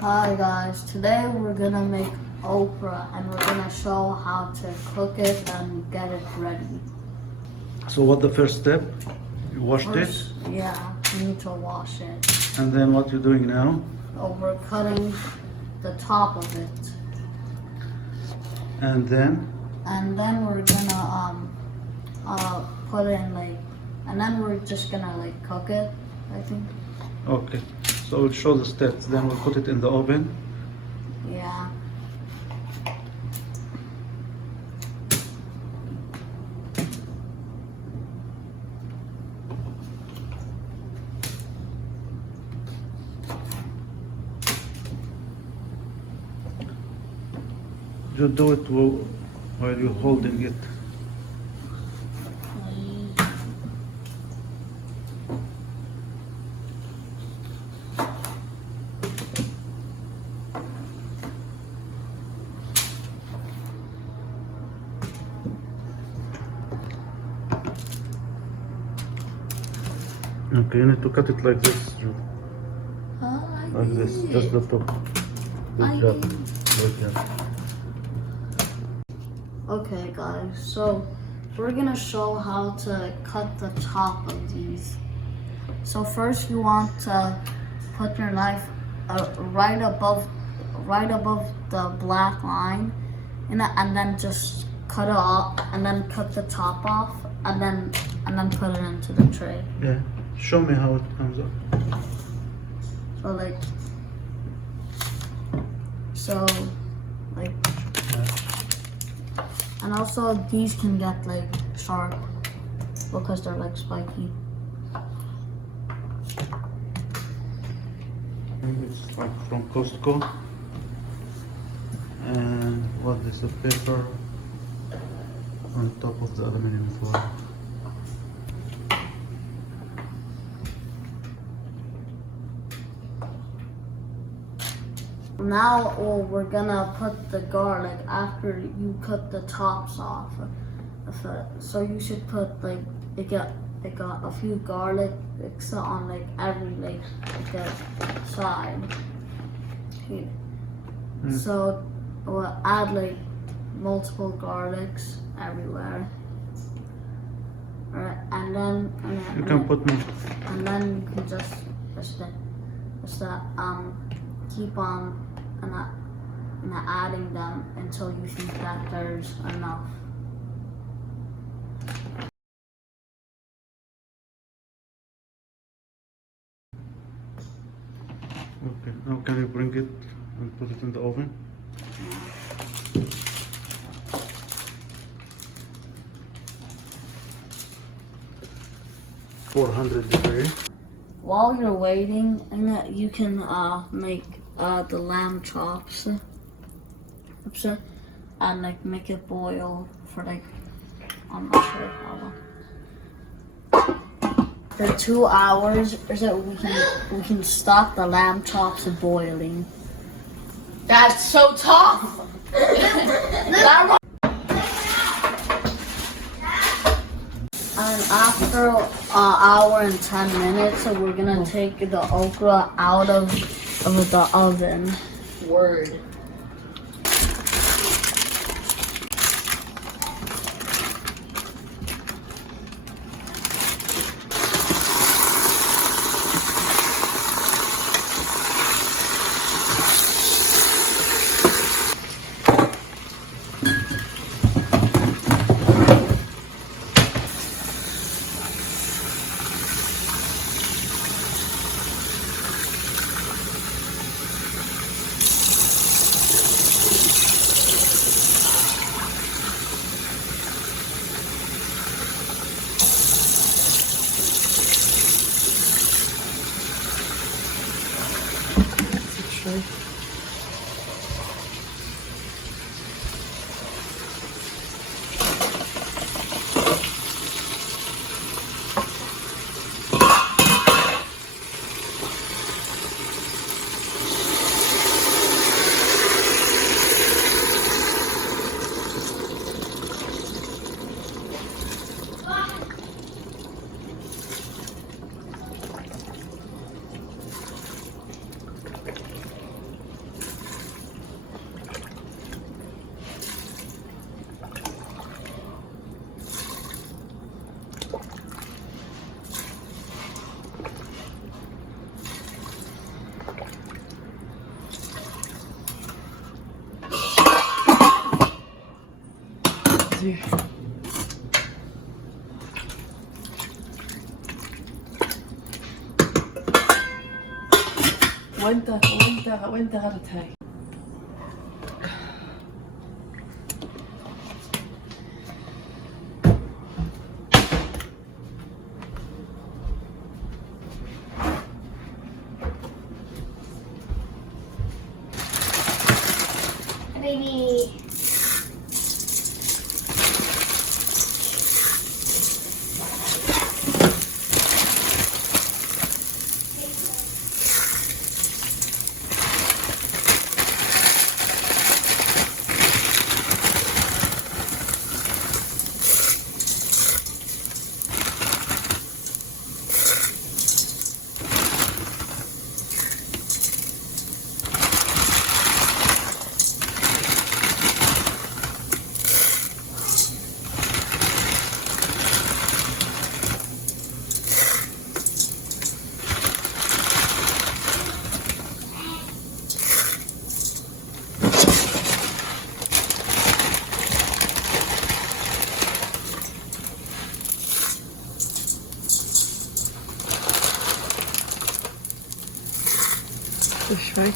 Hi guys, today we're gonna make okra and we're gonna show how to cook it and get it ready. So what the first step? You wash First, yeah, we need to wash it. this, and then what you're doing now? So we're cutting the top of it. And then? And then we're gonna put it in and then we're just gonna cook it, I think. Okay. So we'll show the steps, then we'll put it in the oven. Yeah. You do it while you're holding it. Okay, you need to cut it like this, Drew. Like this, just the top. Good job. Good job. Okay guys, so we're gonna show how to cut the top of these. So first you want to put your knife right above the black line and then just cut it off and then cut the top off and then put it into the tray. Yeah. Show me how it comes up. And also these can get sharp because they're spiky. It's like from Costco. And what is the paper on top of the aluminum foil? Now we're gonna put the garlic after you cut the tops off of it. So you should put it got a few garlic on every side. Here. So we'll add multiple garlics everywhere. Alright, and then You can put more. and then you can just keep on adding them until you think that there's enough. Okay, now can you bring it and put it in the oven? (400°). While you're waiting, you can make the lamb chops and make it boil for I'm not sure how long. For 2 hours, so we can stop the lamb chops boiling. That's so tough. And after an hour and 10 minutes, we're gonna take the okra out of the oven. Word. here. وانت غلط هاي. Baby. شوي.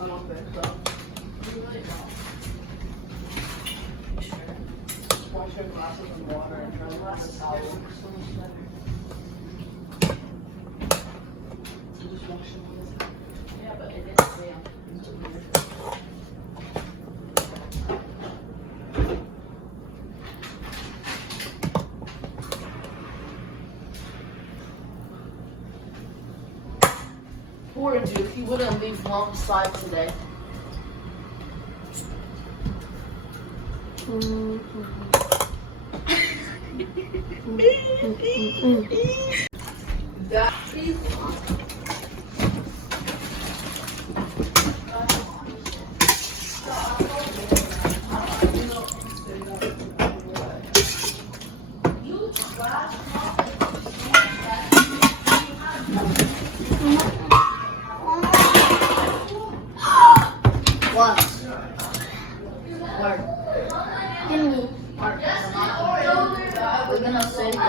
I don't think so. Wash your glasses in water and try to wash the towel. So much better. So just wash them with this. Yeah, but it is damp. Poor Duke, he wouldn't leave one side today. That What? Word. Give me. We're gonna say this.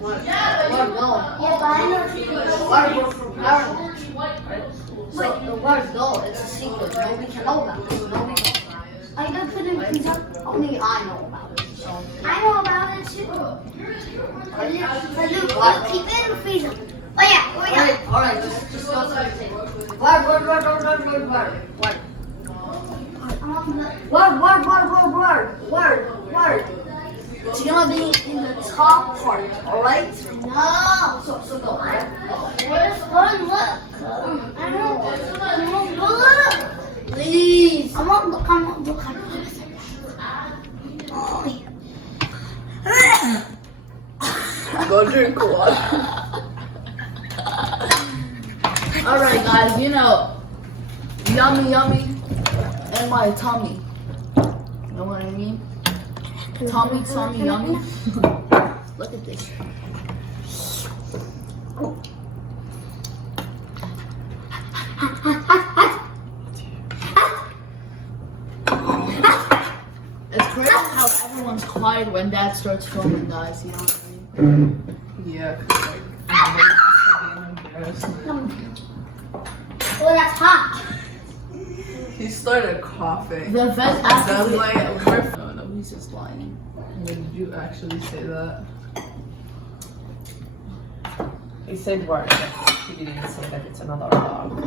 Word, go. Yeah, but I know. Word, we're preparing. So the word go, it's a secret. Nobody can know about this. Nobody knows. I gotta put it in freezer. Only I know about it. So, I know about it too. But Luke, keep it in the freezer. Oh yeah, oh yeah. alright, just go to the thing. Word. Word. It's gonna be in the top part, alright? No. So go. Where's fun? Look. I know. Look. Please. I want look. Oh yeah. go drink water. Alright guys, you know, yummy in my tummy. You know what I mean? Tummy, yummy. Look at this. It's crazy how everyone's quiet when Dad starts filming, guys. You know what I mean? Yeah, cause like nobody wants to be embarrassed. Oh, that's hot. He started coughing. The vet Then asked like, no, he's just lying. Did you actually say that? He said word. He didn't say that it's another dog.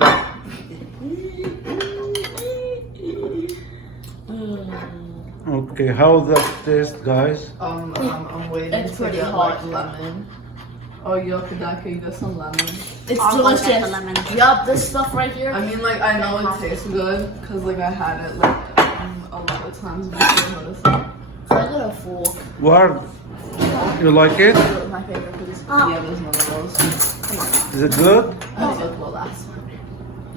Okay, how's that taste, guys? I'm waiting It's to pretty get hot. like lemon. Oh, Yokadaka, you got some lemon. it's I'll go get delicious. the lemon. Yup, this stuff right here. I mean, like, I know it tastes good because, like, I had it, like, a lot of times before noticing. I got a fork. Word, you like it? My favorite piece. Yeah, there's none of those. Is it good? I think the last one.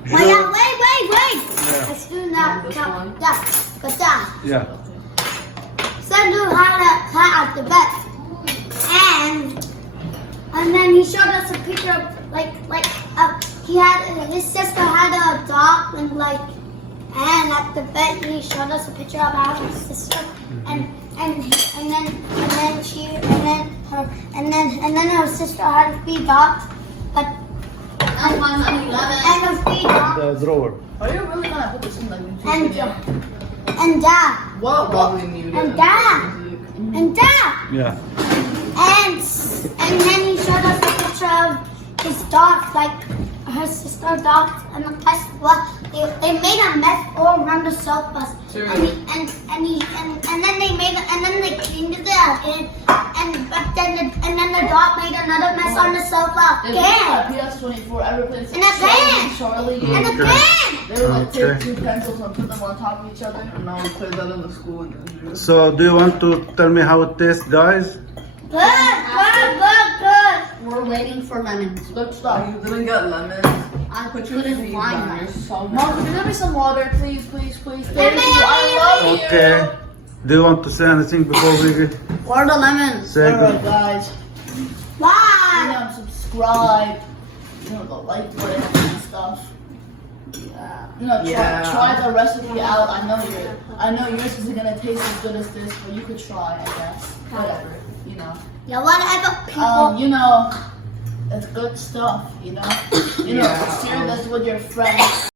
Wait. Yeah. I still not This count one? that. But that. Yeah. Son knew how to cut out the vet. And then he showed us a picture of he had his sister had a dog and at the vet he showed us a picture of our sister and then her sister had 3 dogs, but That's my honey lemon. and the 3 dogs The drawer. Are you really gonna put this in the YouTube and video? Dad What? Probably muted. And Dad. and Dad. Yeah. And then he showed us a picture of his dogs, like her sister dogs, and the pest. Well, they made a mess all around the sofas. True. And then they cleaned it up, and then the dog made another mess on the sofa again. PS24, ever played And again. Charlie And game? again. They would like take Okay. 2 pencils and put them on top of each other. No, we played that in the school and then So, do you want to tell me how it tastes, guys? Good. We're waiting for lemons. Good stuff. you didn't get lemon. I Put your couldn't feet find down. them. You're so Mom, can you give me some water, please? Thank you. Lemon, I love you. Okay. Do you want to say anything before we Where are the lemons? Say Alright, good- guys. Why? Subscribe. The like button and stuff. Yeah. Try the recipe out. I know yours isn't gonna taste as good as this, but you could try, I guess. Whatever, you know. Yeah, whatever people. You know, it's good stuff, you know. Yeah. Steer this way. with your friends.